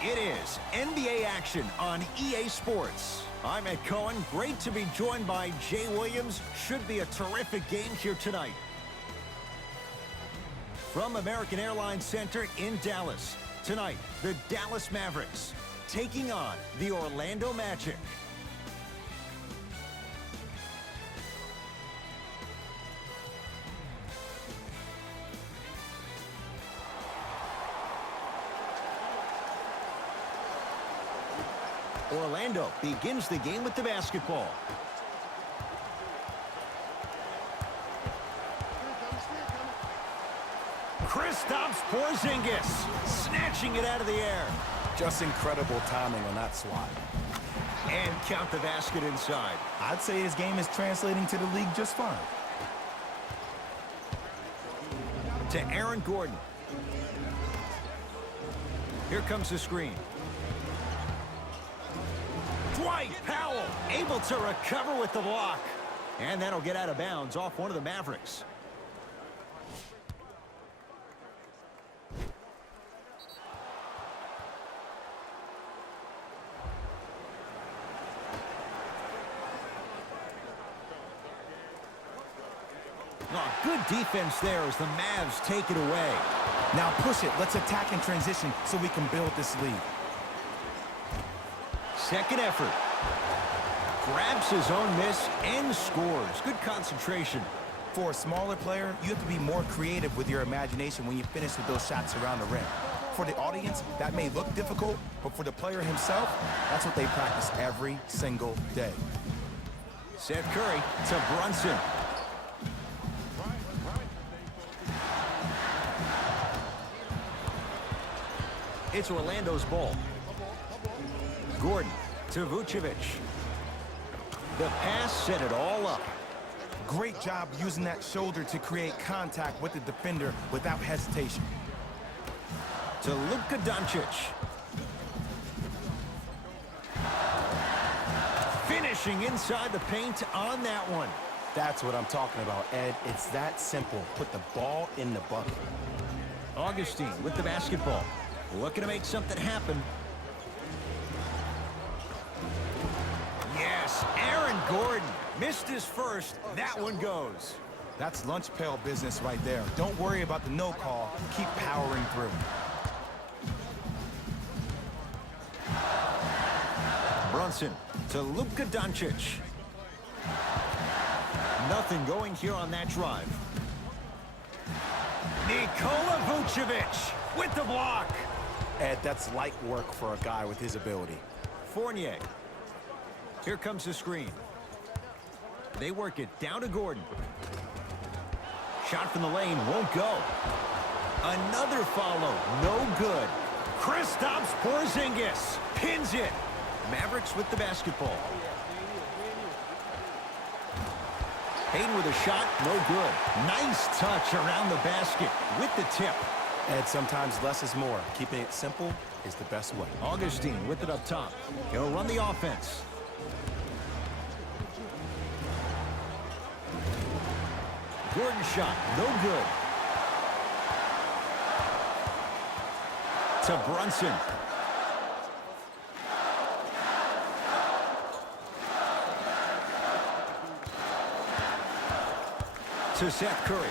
It is NBA action on EA Sports. I'm Ed Cohen. Great to be joined by Jay Williams. Should be a terrific game here tonight. From American Airlines Center in Dallas, tonight, the Dallas Mavericks taking on the Orlando Magic. Orlando begins the game with the basketball. Kristaps Porzingis snatching it out of the air. Just incredible timing on that swat. And count the basket inside. I'd say his game is translating to the league just fine. To Aaron Gordon. Here comes the screen. Dwight Powell able to recover with the block. And that'll get out of bounds off one of the Mavericks. Oh, good defense there as the Mavs take it away. Now push it. Let's attack in transition so we can build this lead. Second effort. Grabs his own miss and scores. Good concentration. For a smaller player, you have to be more creative with your imagination when you finish with those shots around the rim. For the audience, that may look difficult, but for the player himself, that's what they practice every single day. Seth Curry to Brunson. It's Orlando's ball. Gordon to Vucevic. The pass set it all up. Great job using that shoulder to create contact with the defender without hesitation. To Luka Doncic. Finishing inside the paint on that one. That's what I'm talking about, Ed. It's that simple. Put the ball in the bucket. Augustine with the basketball. Looking to make something happen. Yes, Aaron Gordon missed his first. That one goes. That's lunch pail business right there. Don't worry about the no call. Keep powering through. Brunson to Luka Doncic. Nothing going here on that drive. Nikola Vucevic with the block. Ed, that's light work for a guy with his ability. Fournier. Here comes the screen. They work it down to Gordon. Shot from the lane won't go. Another follow, no good. Kristaps Porzingis pins it. Mavericks with the basketball. Hayden with a shot, no good. Nice touch around the basket with the tip. Ed, sometimes less is more. Keeping it simple is the best way. Augustine with it up top. He'll run the offense. Gordon shot, no good. To Brunson. To Seth Curry.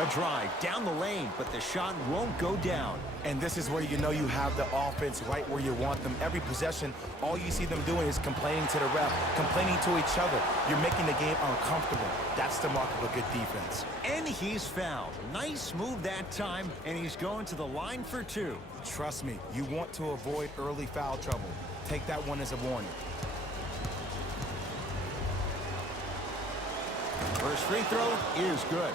A drive down the lane, but the shot won't go down. And this is where you know you have the offense right where you want them. Every possession, all you see them doing is complaining to the ref, complaining to each other. You're making the game uncomfortable. That's the mark of a good defense. And he's fouled. Nice move that time, and he's going to the line for two. Trust me, you want to avoid early foul trouble. Take that one as a warning. First free throw is good.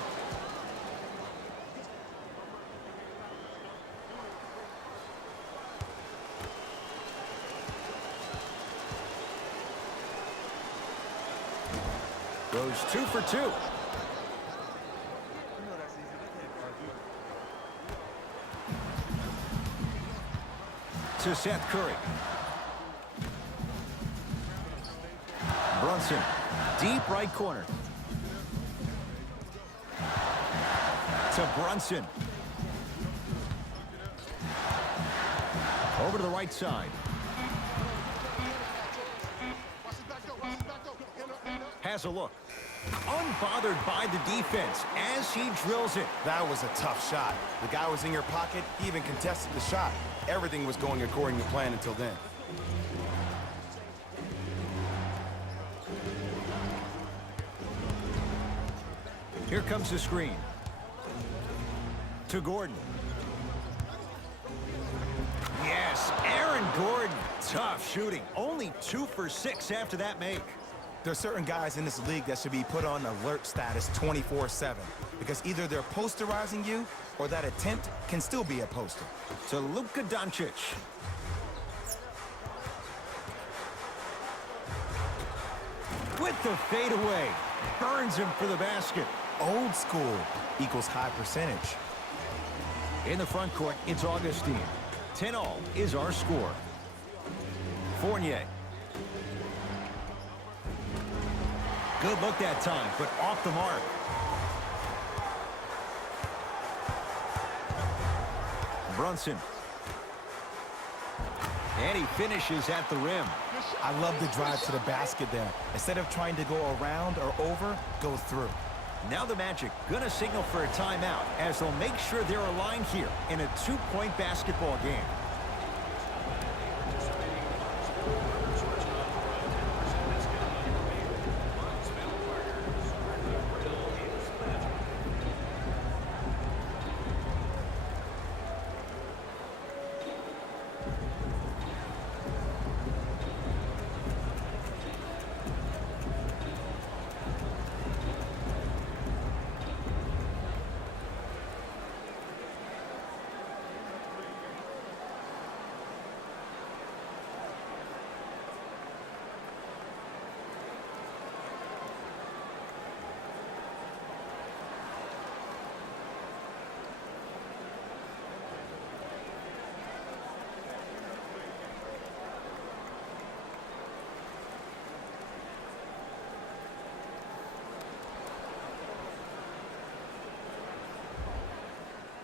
Goes 2 for 2. To Seth Curry. Brunson, deep right corner. To Brunson. Over to the right side. Has a look. Unbothered by the defense as he drills it. That was a tough shot. The guy was in your pocket. He even contested the shot. Everything was going according to plan until then. Here comes the screen. To Gordon. Yes, Aaron Gordon. Tough shooting. Only 2 for 6 after that make. There are certain guys in this league that should be put on alert status 24/7 because either they're posterizing you or that attempt can still be a poster. To Luka Doncic. With the fadeaway. Burns him for the basket. Old school equals high percentage. In the front court, it's Augustine. 10-all is our score. Fournier. Good look that time, but off the mark. Brunson. And he finishes at the rim. I love the drive to the basket there. Instead of trying to go around or over, go through. Now the Magic gonna signal for a timeout as they'll make sure they're aligned here in a 2-point basketball game.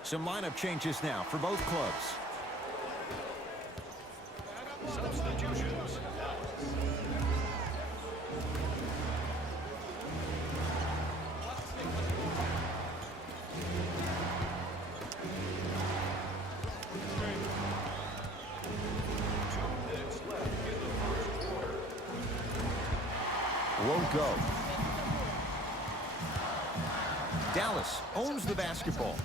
Some lineup changes now for both clubs. Substitutions. Won't go. Dallas owns the basketball.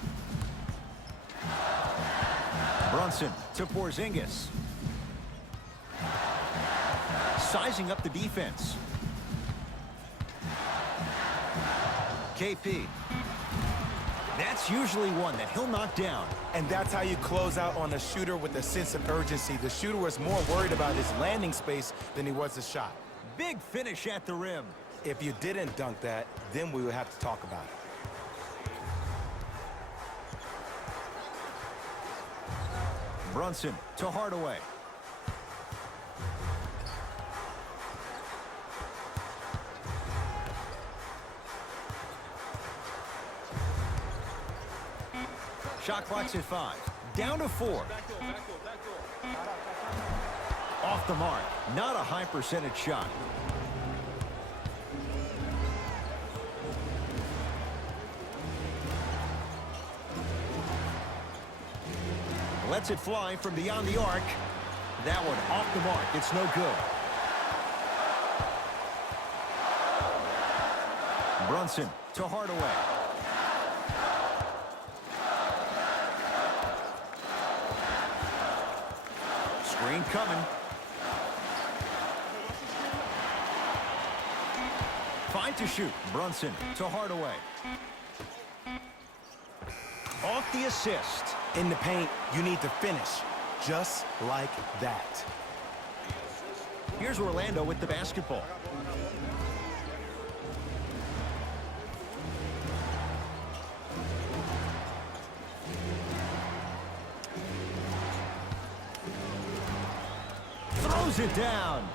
Brunson to Porzingis. Sizing up the defense. KP. That's usually one that he'll knock down. And that's how you close out on a shooter with a sense of urgency. The shooter was more worried about his landing space than he was the shot. Big finish at the rim. If you didn't dunk that, then we would have to talk about it. Brunson to Hardaway. Shot clock's at 5. Down to 4. Off the mark. Not a high percentage shot. Lets it fly from beyond the arc. That one off the mark. It's no good. Brunson to Hardaway. Screen coming. 5 to shoot. Brunson to Hardaway. Off the assist. In the paint, you need to finish just like that. Here's Orlando with the basketball. Throws it down.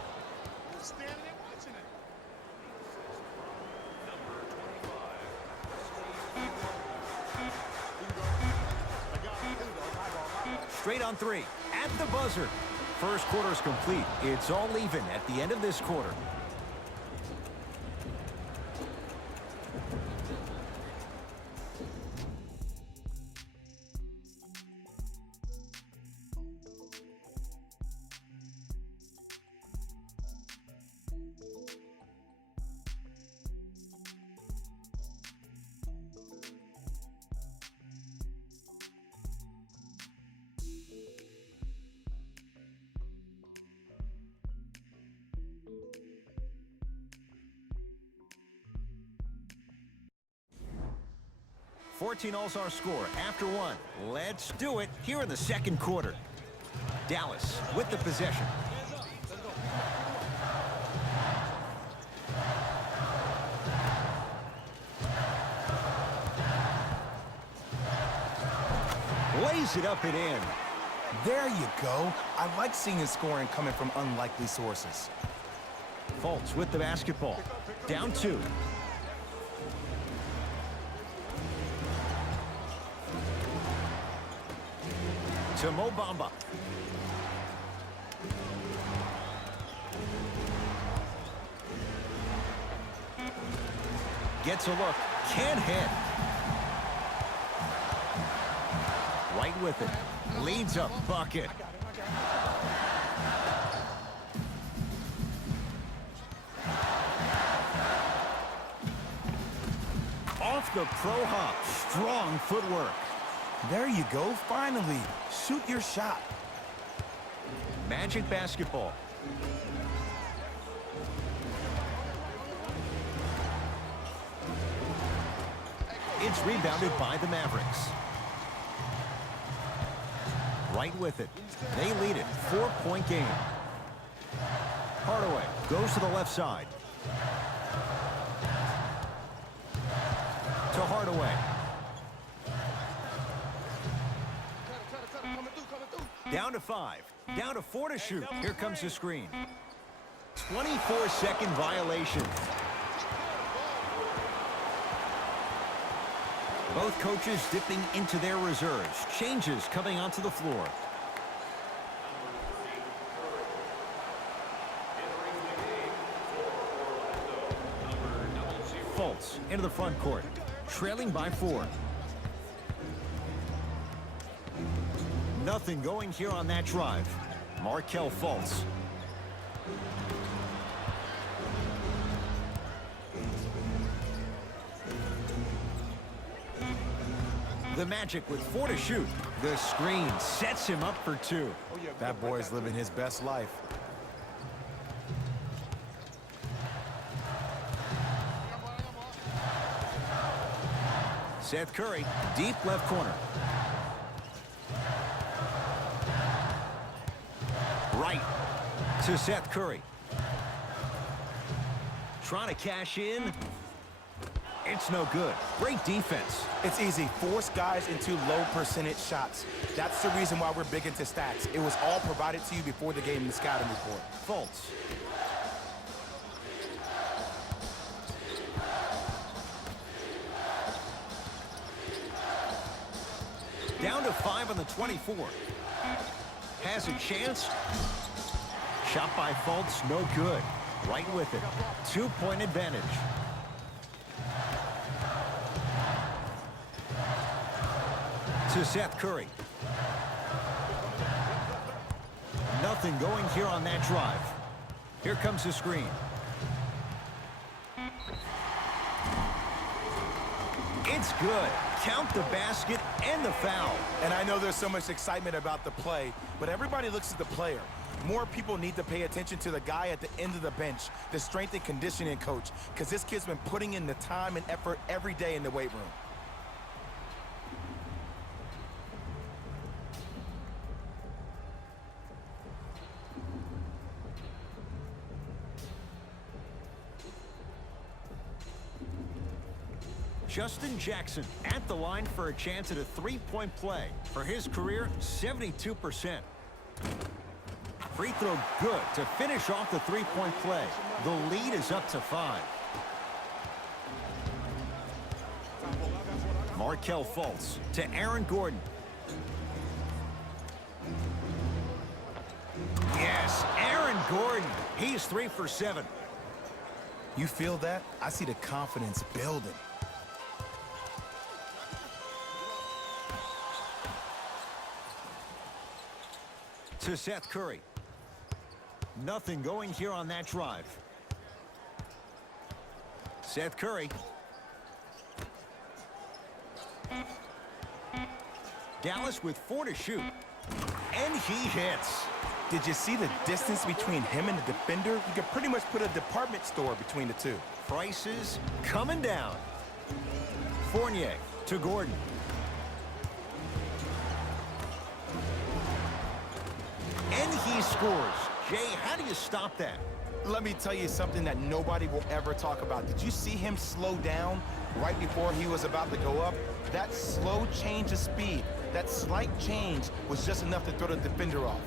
Straight on 3. at the buzzer. First quarter is complete. It's all even at the end of this quarter. $14's our score after one. Let's do it here in the second quarter. Dallas with the possession. Lays it up and in. There you go. I like seeing scoring coming from unlikely sources. Fultz with the basketball. Down 2. To Mo Bamba. Gets a look. Can't hit. Right with it. Leads a bucket. Off the pro hop. Strong footwork. There you go. Finally. Shoot your shot. Magic basketball. It's rebounded by the Mavericks. Right with it. They lead it. 4-point game. Hardaway goes to the left side. To Hardaway. Down to 5. Down to 4 to shoot. Here comes the screen. 24-second violation. Both coaches dipping into their reserves. Changes coming onto the floor. Fultz into the front court. Trailing by 4. Nothing going here on that drive. Markelle Fultz. The Magic with 4 to shoot. The screen sets him up for 2. That boy's living his best life. Seth Curry, deep left corner. Right to Seth Curry. Trying to cash in. It's no good. Great defense. It's easy. Force guys into low percentage shots. That's the reason why we're big into stats. It was all provided to you before the game in the scouting report. Fultz. Down to 5 on the 24. Has a chance. Shot by Fultz, no good. Right with it. 2-point advantage. To Seth Curry. Nothing going here on that drive. Here comes the screen. It's good. Count the basket and the foul. And I know there's so much excitement about the play, but everybody looks at the player. More people need to pay attention to the guy at the end of the bench, the strength and conditioning coach, because this kid's been putting in the time and effort every day in the weight room. Justin Jackson at the line for a chance at a 3-point play. For his career, 72%. Free throw good to finish off the 3-point play. The lead is up to 5. Markelle Fultz to Aaron Gordon. Yes, Aaron Gordon. He's 3 for 7. You feel that? I see the confidence building. To Seth Curry. Nothing going here on that drive. Seth Curry. Dallas with 4 to shoot. And he hits. Did you see the distance between him and the defender? You could pretty much put a department store between the two. Prices coming down. Fournier to Gordon. And he scores. Jay, how do you stop that? Let me tell you something that nobody will ever talk about. Did you see him slow down right before he was about to go up? That slow change of speed, that slight change was just enough to throw the defender off.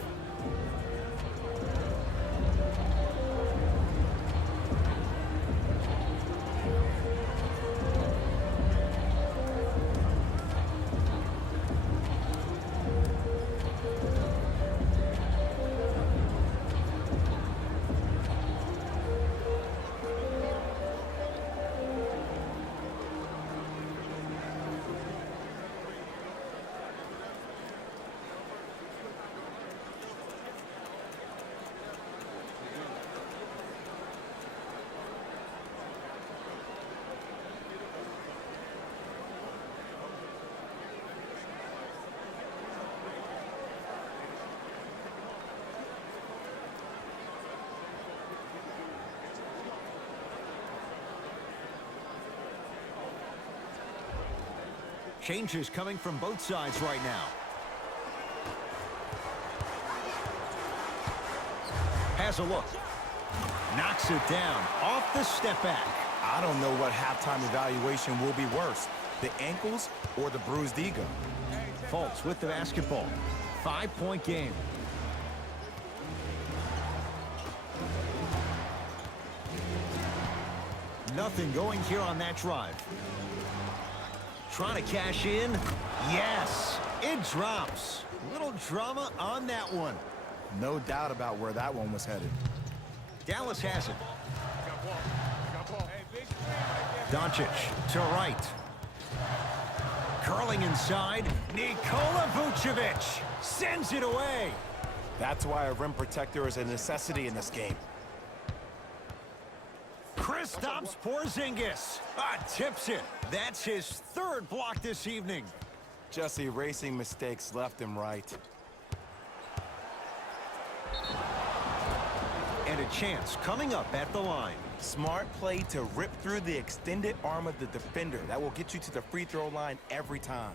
Changes coming from both sides right now. Has a look. Knocks it down off the step back. I don't know what halftime evaluation will be worse, the ankles or the bruised ego. Fultz with the basketball. 5-point game. Nothing going here on that drive. Trying to cash in. Yes, it drops. Little drama on that one. No doubt about where that one was headed. Dallas has it. Doncic to right. Curling inside. Nikola Vucevic sends it away. That's why a rim protector is a necessity in this game. Kristaps Porzingis tips it. That's his 3rd block this evening. Just erasing mistakes left and right. And a chance coming up at the line. Smart play to rip through the extended arm of the defender. That will get you to the free throw line every time.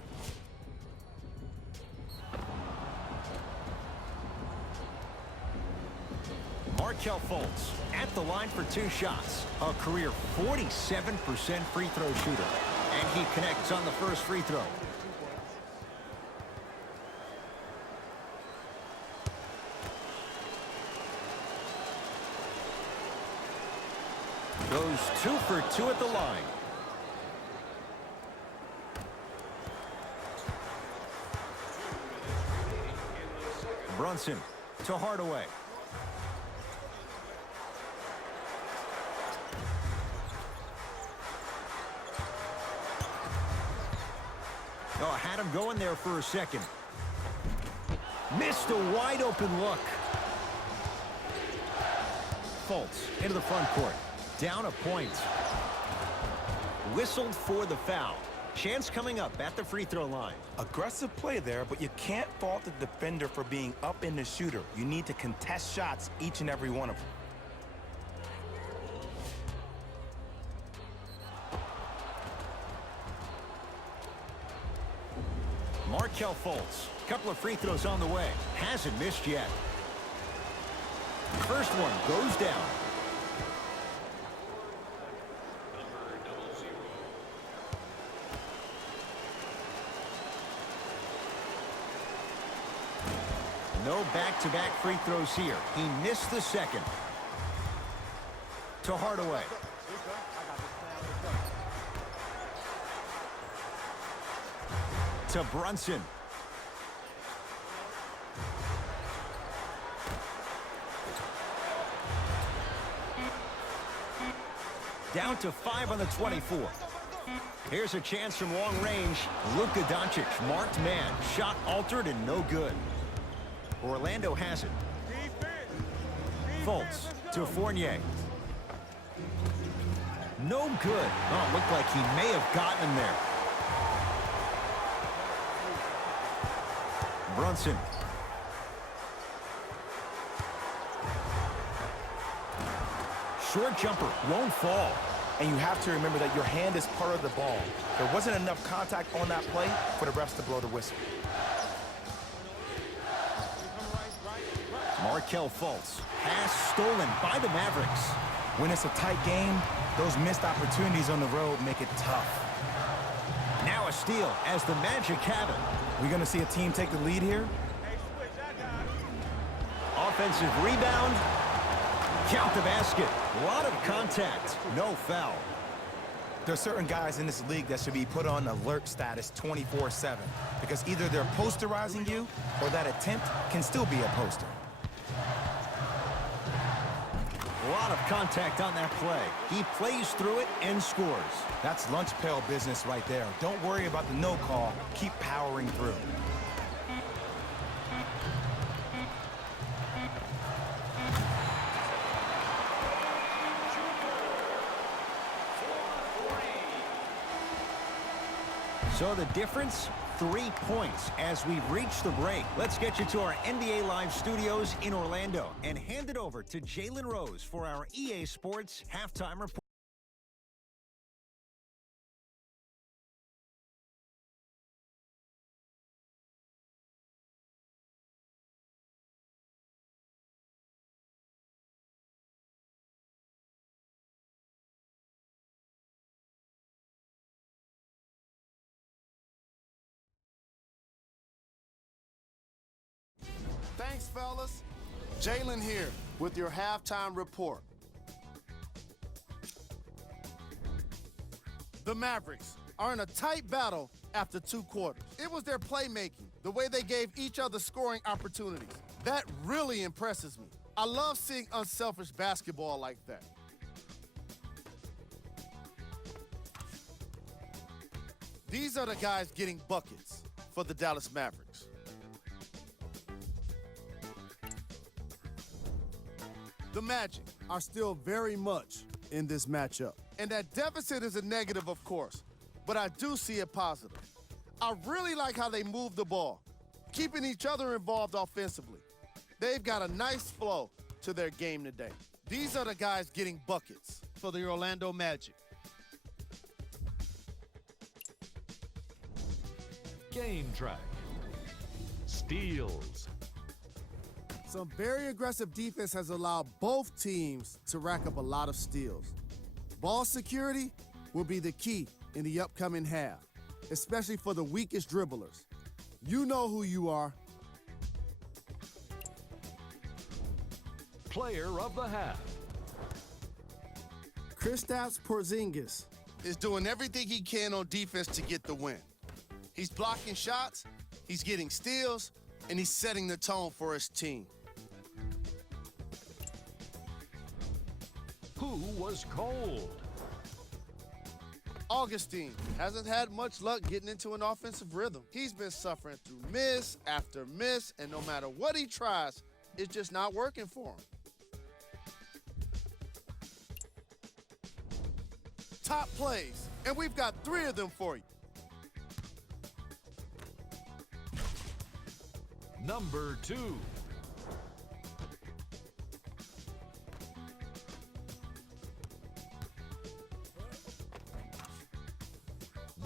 Markelle Fultz at the line for 2 shots. A career 47% free throw shooter. And he connects on the first free throw. Goes 2 for 2 at the line. Brunson to Hardaway. Oh, had him going there for a second. Missed a wide open look. Fultz into the front court. Down a point. Whistled for the foul. Chance coming up at the free throw line. Aggressive play there, but you can't fault the defender for being up in the shooter. You need to contest shots, each and every one of them. Markelle Fultz. Couple of free throws on the way. Hasn't missed yet. First one goes down. No back-to-back free throws here. He missed the second. To Hardaway. To Brunson. Down to 5 on the 24. Here's a chance from long range. Luka Doncic, marked man. Shot altered and no good. Orlando has it. Fultz to Fournier. No good. Oh, it looked like he may have gotten him there. Brunson. Short jumper, won't fall. And you have to remember that your hand is part of the ball. There wasn't enough contact on that play for the refs to blow the whistle. Markelle Fultz. Pass stolen by the Mavericks. When it's a tight game, those missed opportunities on the road make it tough. Now a steal as the Magic have it. We're going to see a team take the lead here. Offensive rebound. Count the basket. A lot of contact. No foul. There's certain guys in this league that should be put on alert status 24/7 because either they're posterizing you or that attempt can still be a poster. A lot of contact on that play. He plays through it and scores. That's lunch pail business right there. Don't worry about the no call. Keep powering through. So the difference, 3 points as we reach the break. Let's get you to our NBA Live studios in Orlando and hand it over to Jalen Rose for our EA Sports halftime report. Thanks, fellas. Jalen here with your halftime report. The Mavericks are in a tight battle after 2 quarters. It was their playmaking, the way they gave each other scoring opportunities. That really impresses me. I love seeing unselfish basketball like that. These are the guys getting buckets for the Dallas Mavericks. The Magic are still very much in this matchup. And that deficit is a negative, of course, but I do see it positive. I really like how they move the ball, keeping each other involved offensively. They've got a nice flow to their game today. These are the guys getting buckets for the Orlando Magic. Game track. Steals. Some very aggressive defense has allowed both teams to rack up a lot of steals. Ball security will be the key in the upcoming half, especially for the weakest dribblers. You know who you are. Player of the half. Kristaps Porzingis is doing everything he can on defense to get the win. He's blocking shots, he's getting steals, and he's setting the tone for his team. Who was cold? Augustine hasn't had much luck getting into an offensive rhythm. He's been suffering through miss after miss, and no matter what he tries, it's just not working for him. Top plays, and we've got 3 of them for you. Number 2.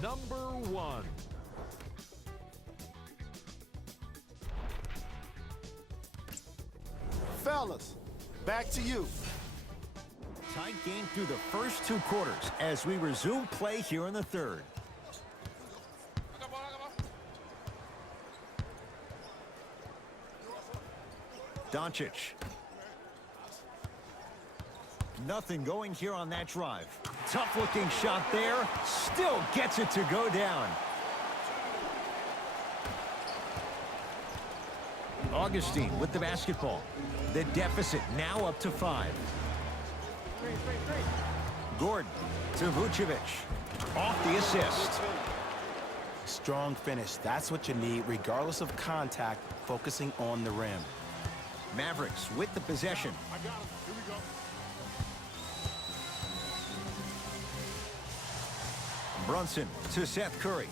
Number 1. Fellas, back to you. Tight game through the first 2 quarters as we resume play here in the third. Doncic. Nothing going here on that drive. Tough-looking shot there. Still gets it to go down. Augustine with the basketball. The deficit now up to 5. Gordon to Vucevic. Off the assist. Strong finish. That's what you need, regardless of contact, focusing on the rim. Mavericks with the possession. I got him. Here we go. Brunson to Seth Curry.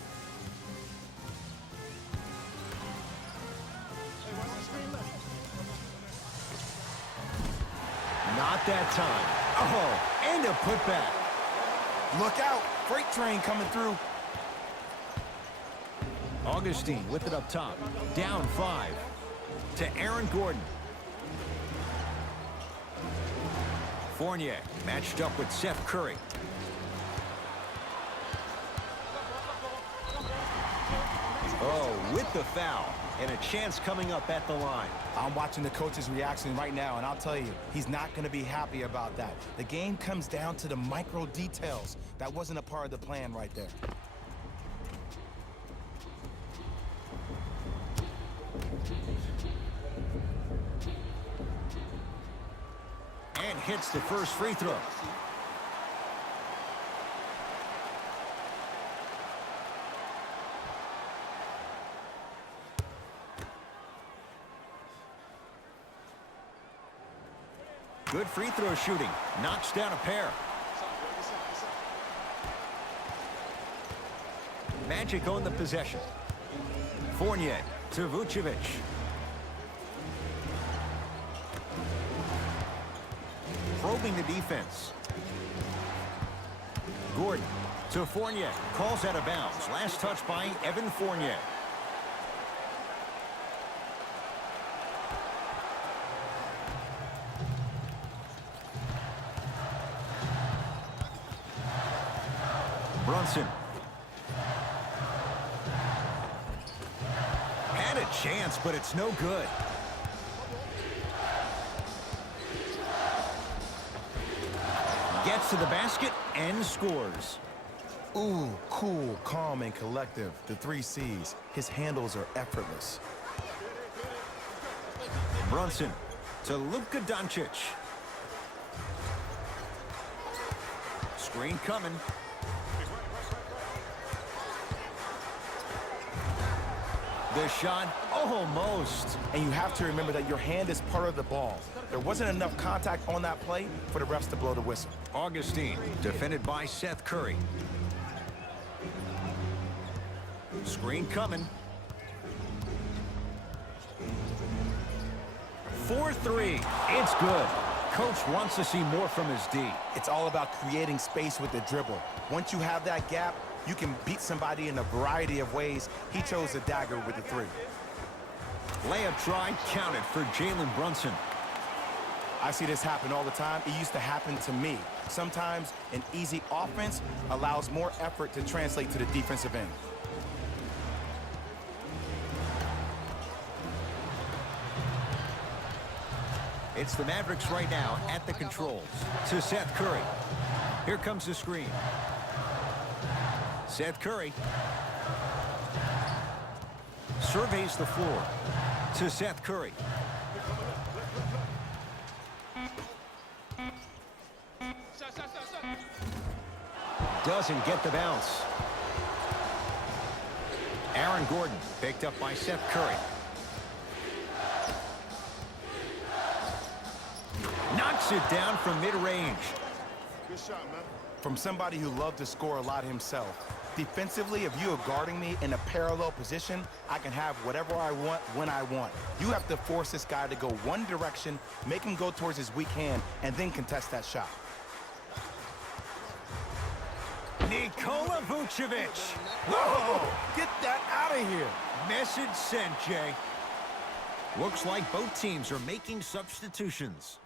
Not that time. Oh, and a putback. Look out! Freight train coming through. Augustine with it up top. Down 5 to Aaron Gordon. Fournier matched up with Seth Curry. Oh, with the foul. And a chance coming up at the line. I'm watching the coach's reaction right now, and I'll tell you, he's not going to be happy about that. The game comes down to the micro details. That wasn't a part of the plan right there. And hits the first free throw. Good free throw shooting. Knocks down a pair. Magic own the possession. Fournier to Vucevic. Probing the defense. Gordon to Fournier. Calls out of bounds. Last touch by Evan Fournier. Brunson. Had a chance, but it's no good. Gets to the basket and scores. Ooh, cool, calm, and collective. The 3 C's. His handles are effortless. Brunson to Luka Doncic. Screen coming. The shot, almost. And you have to remember that your hand is part of the ball. There wasn't enough contact on that play for the refs to blow the whistle. Augustine, defended by Seth Curry. Screen coming. 4-3. It's good. Coach wants to see more from his D. It's all about creating space with the dribble. Once you have that gap, you can beat somebody in a variety of ways. He chose the dagger with the 3. Layup try counted for Jalen Brunson. I see this happen all the time. It used to happen to me. Sometimes an easy offense allows more effort to translate to the defensive end. It's the Mavericks right now at the controls. To Seth Curry. Here comes the screen. Seth Curry surveys the floor. To Seth Curry. Doesn't get the bounce. Aaron Gordon picked up by Seth Curry. Knocks it down from mid-range. Good shot, man. From somebody who loved to score a lot himself. Defensively, if you are guarding me in a parallel position, I can have whatever I want when I want. You have to force this guy to go one direction, make him go towards his weak hand, and then contest that shot. Nikola Vucevic. Whoa! Get that out of here! Message sent, Jay. Looks like both teams are making substitutions.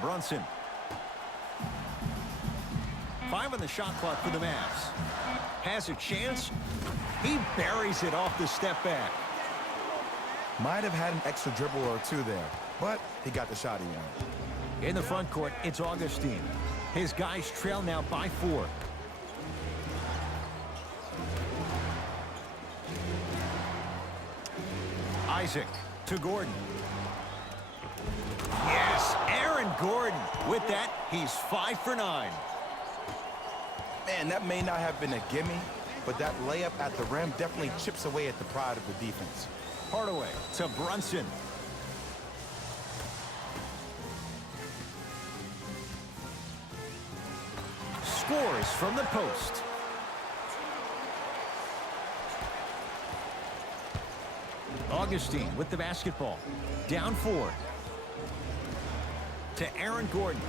Brunson. 5 on the shot clock for the Mavs. Has a chance. He buries it off the step back. Might have had an extra dribble or 2 there, but he got the shot he wanted. In the front court, it's Augustine. His guys trail now by 4. Isaac to Gordon. Yes, Aaron Gordon. With that, he's 5 for 9. Man, that may not have been a gimme, but that layup at the rim definitely chips away at the pride of the defense. Hardaway to Brunson. Scores from the post. Augustine with the basketball. Down 4. To Aaron Gordon.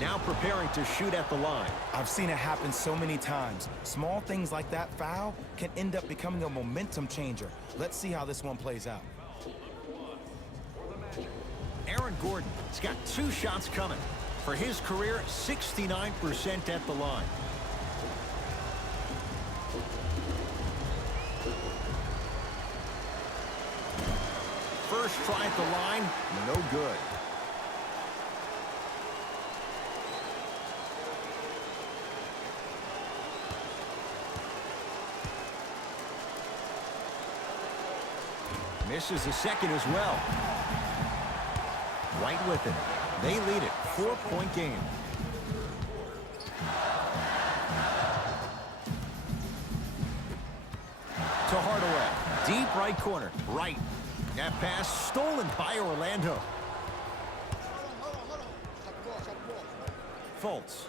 Now preparing to shoot at the line. I've seen it happen so many times. Small things like that foul can end up becoming a momentum changer. Let's see how this one plays out. Aaron Gordon has got 2 shots coming. For his career, 69% at the line. First try at the line, no good. Misses a second as well. Right with it. They lead it. 4-point game. To Hardaway. Deep right corner. Right. That pass stolen by Orlando. Fultz.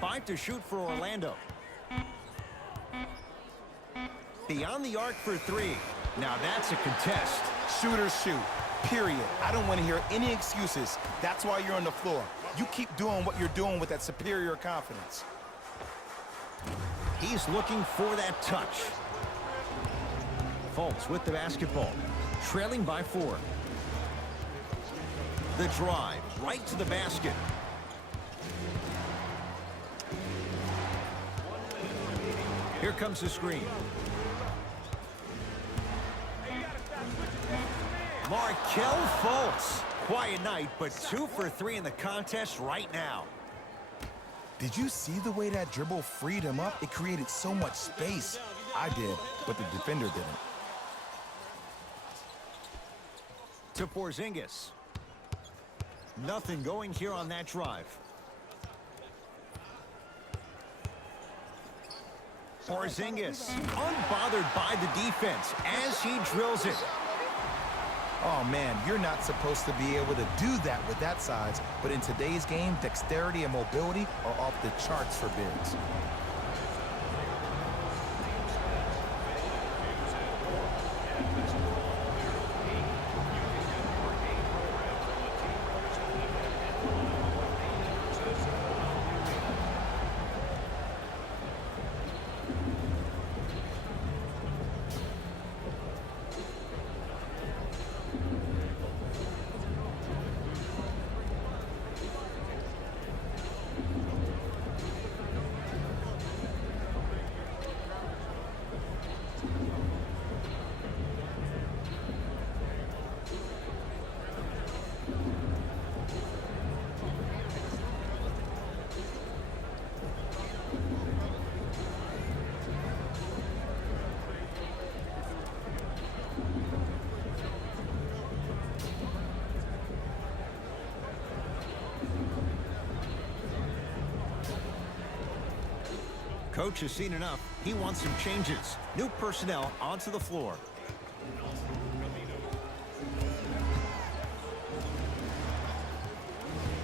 Five to shoot for Orlando. Beyond the arc for 3. Now that's a contest. Shooters shoot, period. I don't want to hear any excuses. That's why you're on the floor. You keep doing what you're doing with that superior confidence. He's looking for that touch. Fultz with the basketball. Trailing by 4. The drive right to the basket. Here comes the screen. Markelle Fultz. Quiet night, but 2 for 3 in the contest right now. Did you see the way that dribble freed him up? It created so much space. I did, but the defender didn't. To Porzingis. Nothing going here on that drive. Porzingis, unbothered by the defense as he drills it. Oh, man, you're not supposed to be able to do that with that size, but in today's game, dexterity and mobility are off the charts for bigs. Coach has seen enough. He wants some changes. New personnel onto the floor.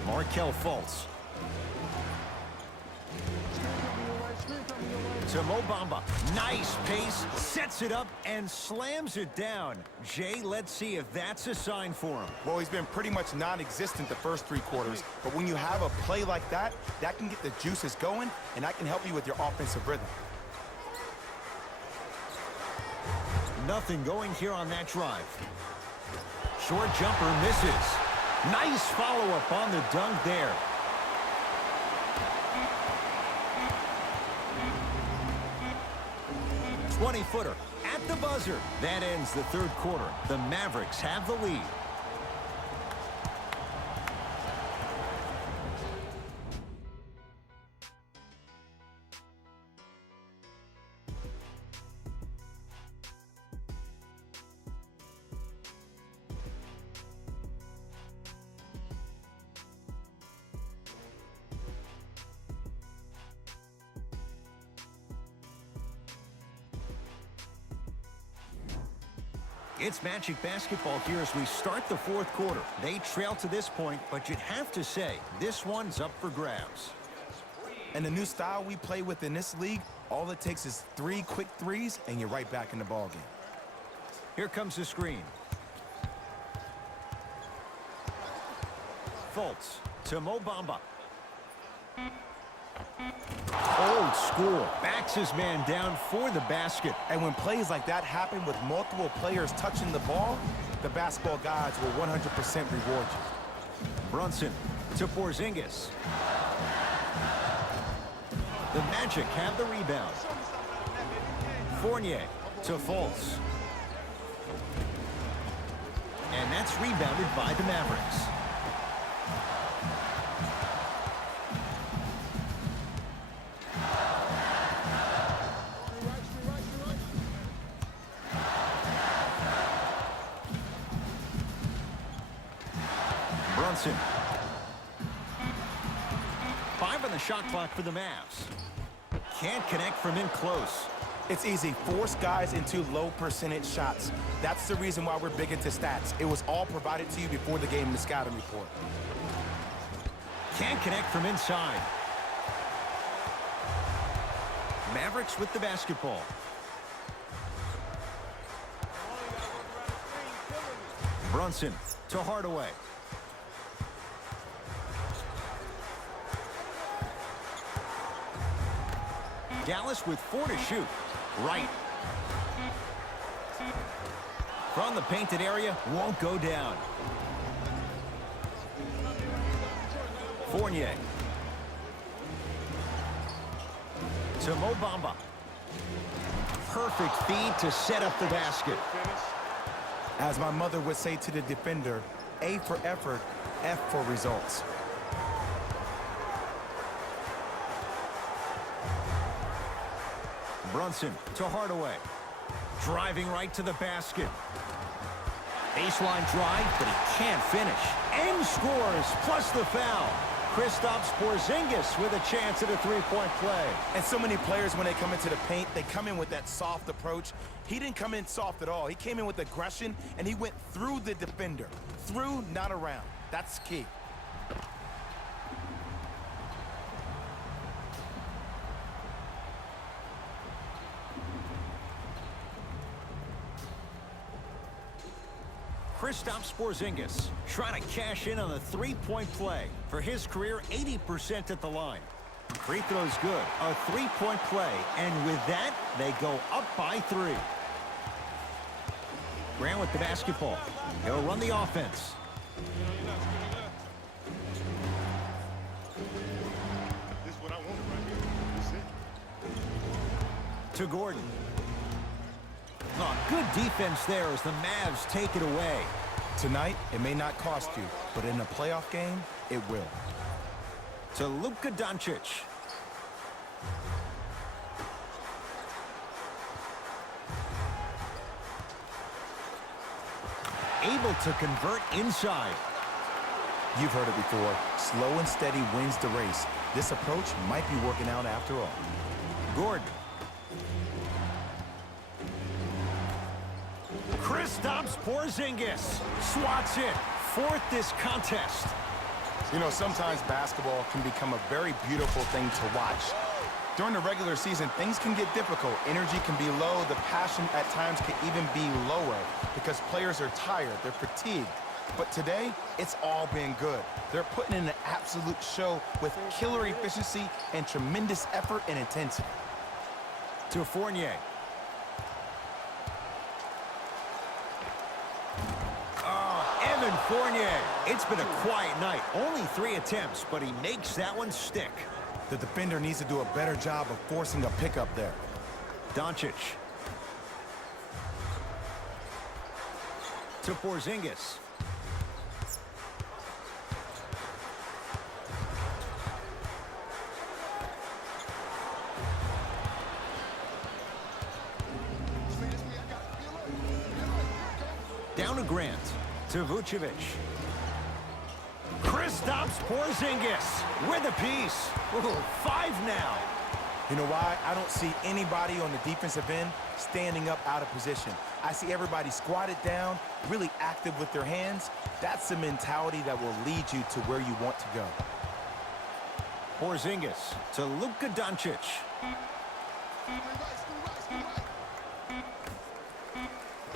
Markelle Fultz. To Mo Bamba. Nice pace, sets it up, and slams it down. Jay, let's see if that's a sign for him. Well, he's been pretty much non-existent the first 3 quarters, but when you have a play like that, that can get the juices going, and that can help you with your offensive rhythm. Nothing going here on that drive. Short jumper misses. Nice follow-up on the dunk there. 20-footer at the buzzer. That ends the third quarter. The Mavericks have the lead. It's Magic basketball here as we start the fourth quarter. They trail to this point, but you'd have to say this one's up for grabs. And the new style we play with in this league, all it takes is 3 quick threes, and you're right back in the ballgame. Here comes the screen. Fultz to Mo Bamba. Old school. Backs his man down for the basket. And when plays like that happen with multiple players touching the ball, the basketball gods will 100% reward you. Brunson to Porzingis. The Magic have the rebound. Fournier to Fultz. And that's rebounded by the Mavericks. Brunson. 5 on the shot clock for the Mavs. Can't connect from in close. It's easy. Force guys into low percentage shots. That's the reason why we're big into stats. It was all provided to you before the game in the scouting report. Can't connect from inside. Mavericks with the basketball. Brunson to Hardaway. Dallas with 4 to shoot. Right. From the painted area, won't go down. Fournier. To Mo Bamba. Perfect feed to set up the basket. As my mother would say to the defender, A for effort, F for results. Brunson to Hardaway. Driving right to the basket. Baseline drive, but he can't finish. And scores, plus the foul. Kristaps Porzingis with a chance at a three-point play. And so many players, when they come into the paint, they come in with that soft approach. He didn't come in soft at all. He came in with aggression, and he went through the defender. Through, not around. That's key. Kristaps Porzingis trying to cash in on the three-point play. For his career, 80% at the line. Free throw's good. A three-point play. And with that, they go up by 3. Grant with the basketball. He'll run the offense. This is what I wanted right here. This is it. To Gordon. Oh, good defense there as the Mavs take it away. Tonight, it may not cost you, but in a playoff game, it will. To Luka Doncic. Able to convert inside. You've heard it before. Slow and steady wins the race. This approach might be working out after all. Gordon. Kristaps Porzingis swats it. 4th this contest. You know, sometimes basketball can become a very beautiful thing to watch. During the regular season, things can get difficult. Energy can be low. The passion at times can even be lower because players are tired. They're fatigued. But today, it's all been good. They're putting in an absolute show with killer efficiency and tremendous effort and intensity. To Fournier. Evan Fournier. It's been a quiet night. Only 3 attempts, but he makes that one stick. The defender needs to do a better job of forcing a pickup there. Doncic. To Porzingis. Down to Grant. To Vucevic. Kristaps Porzingis with a piece. Ooh, 5 now. You know why? I don't see anybody on the defensive end standing up out of position. I see everybody squatted down, really active with their hands. That's the mentality that will lead you to where you want to go. Porzingis to Luka Doncic.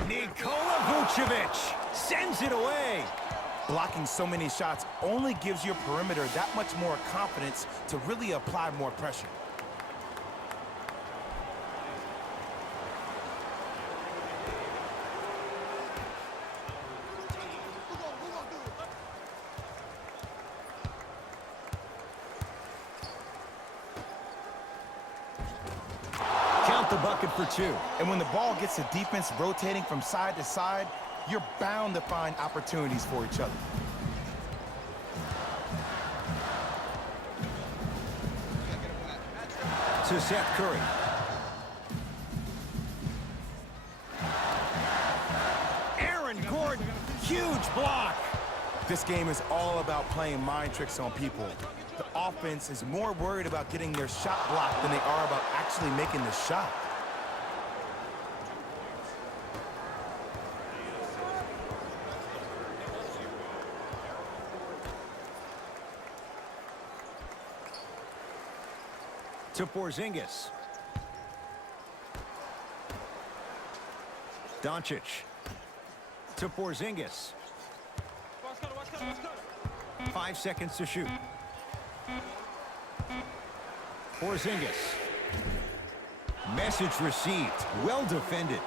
Nikola Vucevic sends it away. Blocking so many shots only gives your perimeter that much more confidence to really apply more pressure. Count the bucket for 2. And when the ball gets the defense rotating from side to side, you're bound to find opportunities for each other. To Seth Curry. Aaron Gordon, huge block. This game is all about playing mind tricks on people. The offense is more worried about getting their shot blocked than they are about actually making the shot. To Porzingis. Doncic. To Porzingis. 5 seconds to shoot. Porzingis. Message received. Well defended.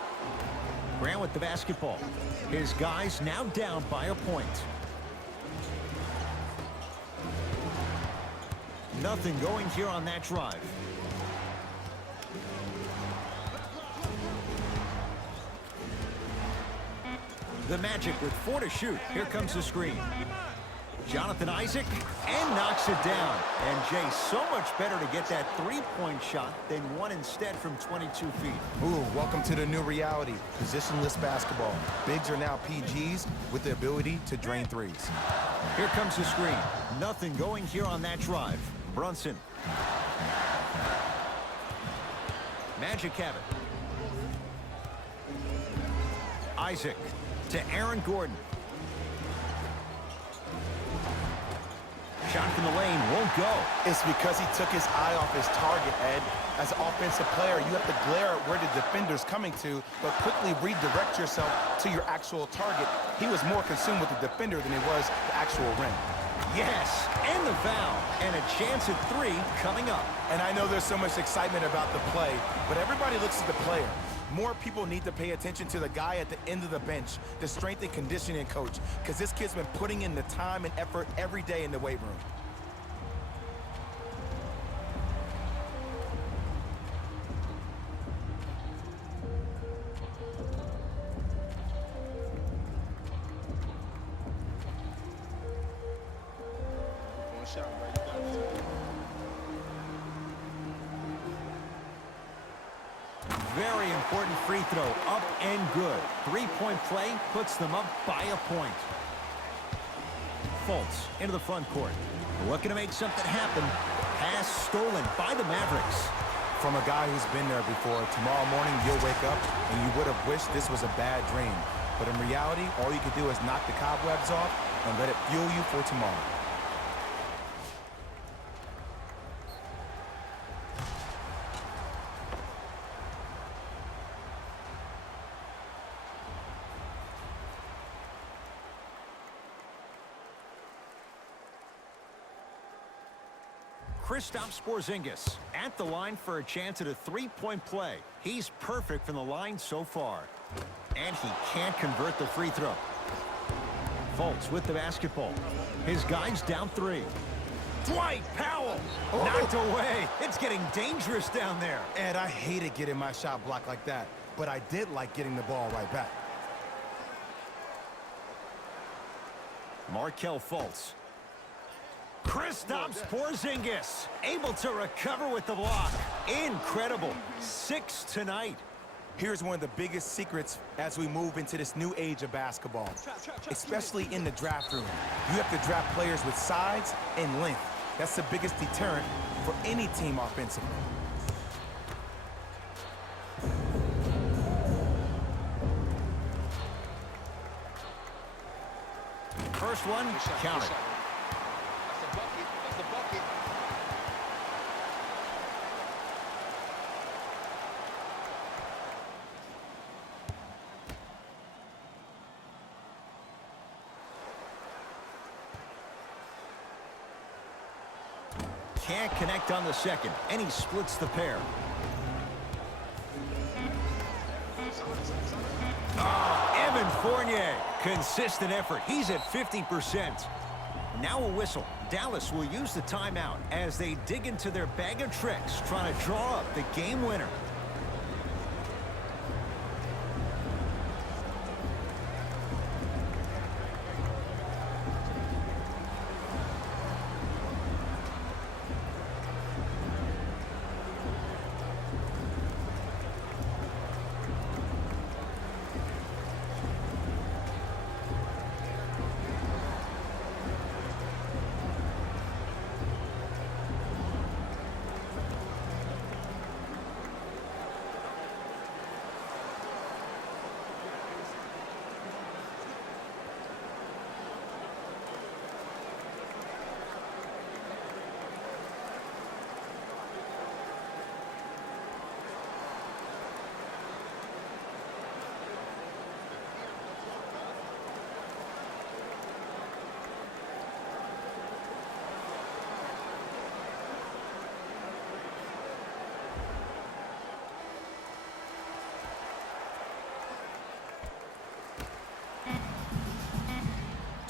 Grant with the basketball. His guys now down by a point. Nothing going here on that drive. The Magic with 4 to shoot. Here comes the screen. Jonathan Isaac, and knocks it down. And Jay, so much better to get that 3-point shot than one instead from 22 feet. Ooh, welcome to the new reality. Positionless basketball. Bigs are now PGs with the ability to drain threes. Here comes the screen. Nothing going here on that drive. Brunson. Magic have it. Isaac to Aaron Gordon. Shot from the lane won't go. It's because he took his eye off his target, Ed. As an offensive player, you have to glare at where the defender's coming to, but quickly redirect yourself to your actual target. He was more consumed with the defender than he was the actual rim. Yes, and the foul. And a chance at 3 coming up. And I know there's so much excitement about the play, but everybody looks at the player. More people need to pay attention to the guy at the end of the bench, the strength and conditioning coach, because this kid's been putting in the time and effort every day in the weight room. Very important free throw, up and good. 3-point play puts them up by a point. Fultz into the front court. Looking to make something happen. Pass stolen by the Mavericks. From a guy who's been there before, tomorrow morning you'll wake up and you would have wished this was a bad dream. But in reality, all you could do is knock the cobwebs off and let it fuel you for tomorrow. Kristaps Porzingis at the line for a chance at a 3-point play. He's perfect from the line so far. And he can't convert the free throw. Fultz with the basketball. His guys down 3. Dwight Powell knocked away. It's getting dangerous down there. Ed, I hated getting my shot blocked like that, but I did like getting the ball right back. Markelle Fultz. Kristaps Porzingis able to recover with the block. Incredible. 6 tonight. Here's one of the biggest secrets as we move into this new age of basketball, especially in the draft room. You have to draft players with size and length. That's the biggest deterrent for any team offensively. First one, counted. That's the bucket. That's the bucket. Can't connect on the second, and he splits the pair. Evan Fournier, consistent effort. He's at 50%. Now a whistle. Dallas will use the timeout as they dig into their bag of tricks, trying to draw up the game winner.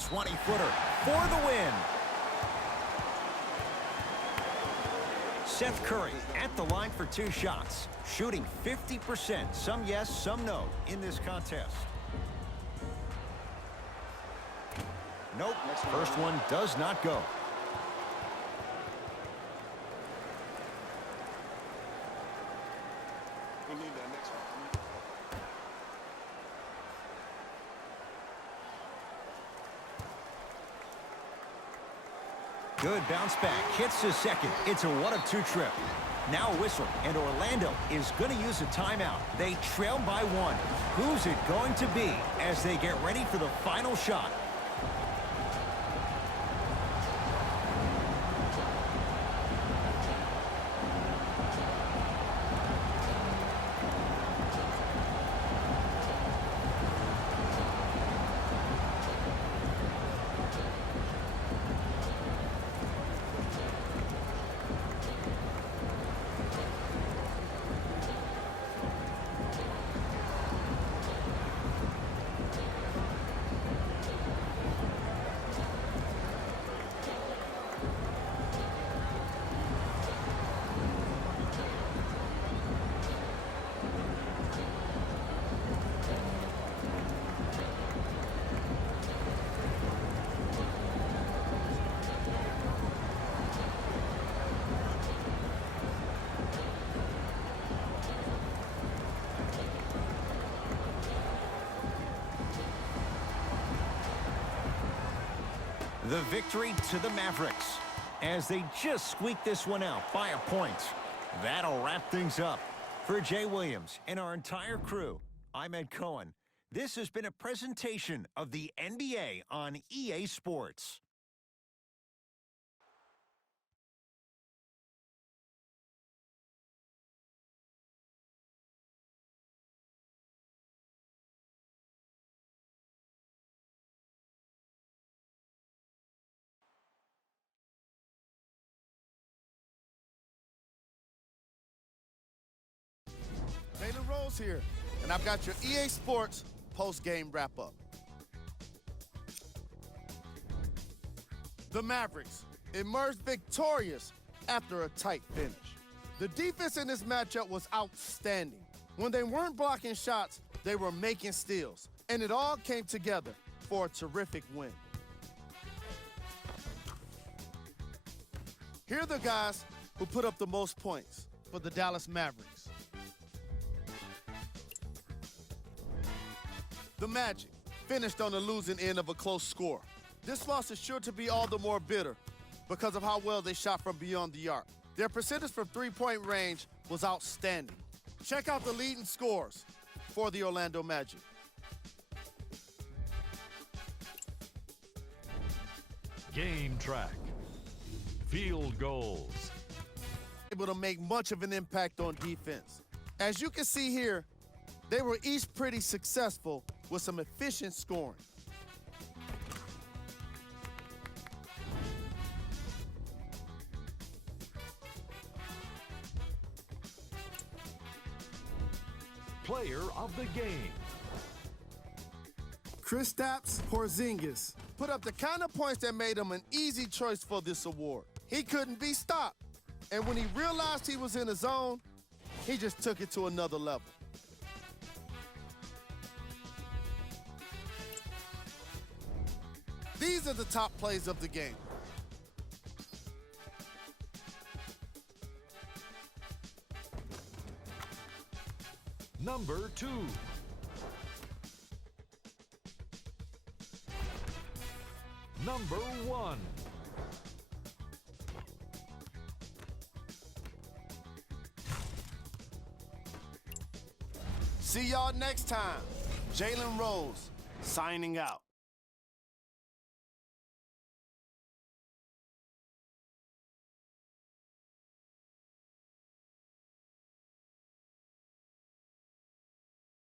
Twenty-footer for the win. Seth Curry at the line for 2 shots, shooting 50%. Some yes, some no in this contest. Nope, first one does not go. We need that next one. Good bounce back, hits the second. It's a 1-of-2 trip. Now a whistle, and Orlando is going to use a timeout. They trail by 1. Who's it going to be as they get ready for the final shot? The victory to the Mavericks as they just squeak this one out by a point. That'll wrap things up. For Jay Williams and our entire crew, I'm Ed Cohen. This has been a presentation of the NBA on EA Sports. Jalen Rose here, and I've got your EA Sports post-game wrap-up. The Mavericks emerged victorious after a tight finish. The defense in this matchup was outstanding. When they weren't blocking shots, they were making steals, and it all came together for a terrific win. Here are the guys who put up the most points for the Dallas Mavericks. The Magic finished on the losing end of a close score. This loss is sure to be all the more bitter because of how well they shot from beyond the arc. Their percentage from three-point range was outstanding. Check out the leading scores for the Orlando Magic. Game track. Field goals. Able to make much of an impact on defense. As you can see here, they were each pretty successful with some efficient scoring. Player of the game. Kristaps Porzingis put up the kind of points that made him an easy choice for this award. He couldn't be stopped. And when he realized he was in the zone, he just took it to another level. These are the top plays of the game. Number 2. Number 1. See y'all next time. Jalen Rose signing out.